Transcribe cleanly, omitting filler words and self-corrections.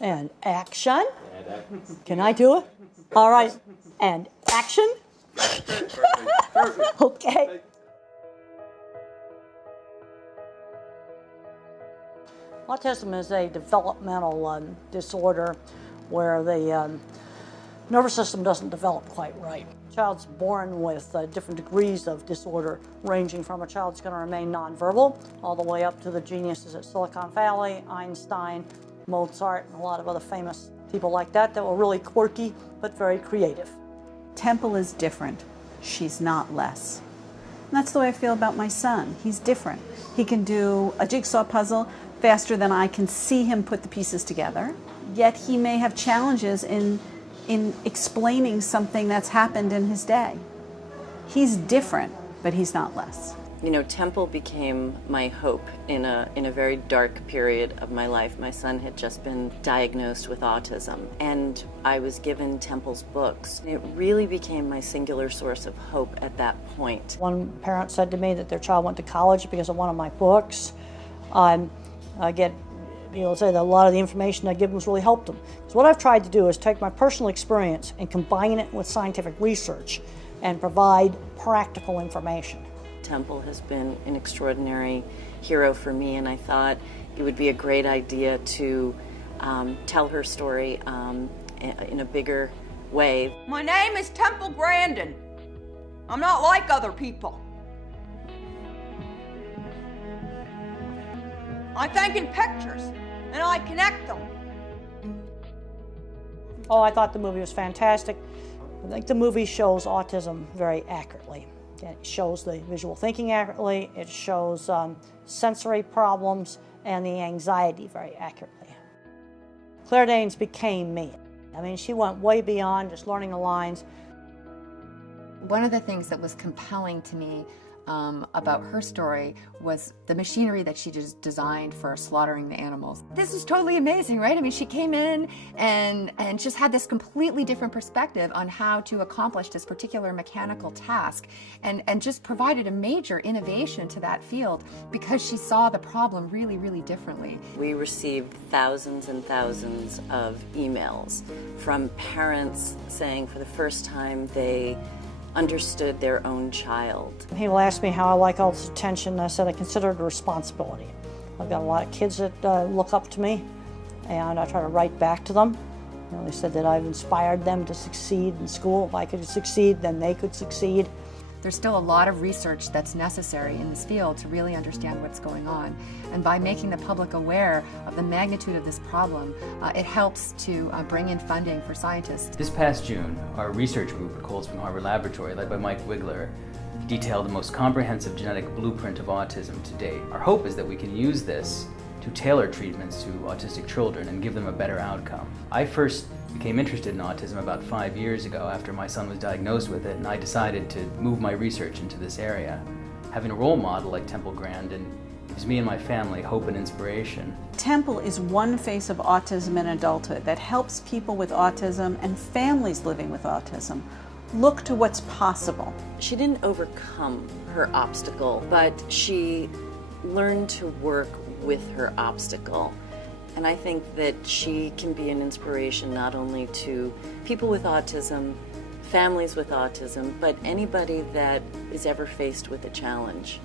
And action. Can I do it? All right. And action. Perfect. Perfect. Okay. Autism is a developmental disorder where the nervous system doesn't develop quite right. A child's born with different degrees of disorder, ranging from a child's going to remain nonverbal all the way up to the geniuses at Silicon Valley, Einstein, Mozart, and a lot of other famous people like that were really quirky but very creative. Temple is different. She's not less. And that's the way I feel about my son. He's different. He can do a jigsaw puzzle faster than I can see him put the pieces together, yet he may have challenges in explaining something that's happened in his day. He's different, but he's not less. You know, Temple became my hope in a very dark period of my life. My son had just been diagnosed with autism, and I was given Temple's books. It really became my singular source of hope at that point. One parent said to me that their child went to college because of one of my books. I get people say that a lot of the information I give them has really helped them. So what I've tried to do is take my personal experience and combine it with scientific research and provide practical information. Temple has been an extraordinary hero for me, and I thought it would be a great idea to tell her story in a bigger way. My name is Temple Grandin. I'm not like other people. I think in pictures, and I connect them. Oh, I thought the movie was fantastic. I think the movie shows autism very accurately. It shows the visual thinking accurately, it shows sensory problems and the anxiety very accurately. Claire Danes became me. I mean, she went way beyond just learning the lines. One of the things that was compelling to me about her story was the machinery that she just designed for slaughtering the animals. This was totally amazing, right? I mean, she came in and just had this completely different perspective on how to accomplish this particular mechanical task, and just provided a major innovation to that field because she saw the problem really, really differently. We received thousands and thousands of emails from parents saying for the first time they understood their own child. People ask me how I like all this attention. I said I consider it a responsibility. I've got a lot of kids that look up to me, and I try to write back to them. You know, they said that I've inspired them to succeed in school. If I could succeed, then they could succeed. There's still a lot of research that's necessary in this field to really understand what's going on. And by making the public aware of the magnitude of this problem, it helps to bring in funding for scientists. This past June, our research group at Cold Spring Harbor Laboratory, led by Mike Wigler, detailed the most comprehensive genetic blueprint of autism to date. Our hope is that we can use this to tailor treatments to autistic children and give them a better outcome. I first became interested in autism about 5 years ago after my son was diagnosed with it, and I decided to move my research into this area. Having a role model like Temple Grandin gives me and my family hope and inspiration. Temple is one face of autism in adulthood that helps people with autism and families living with autism look to what's possible. She didn't overcome her obstacle, but she learned to work with her obstacle. And I think that she can be an inspiration not only to people with autism, families with autism, but anybody that is ever faced with a challenge.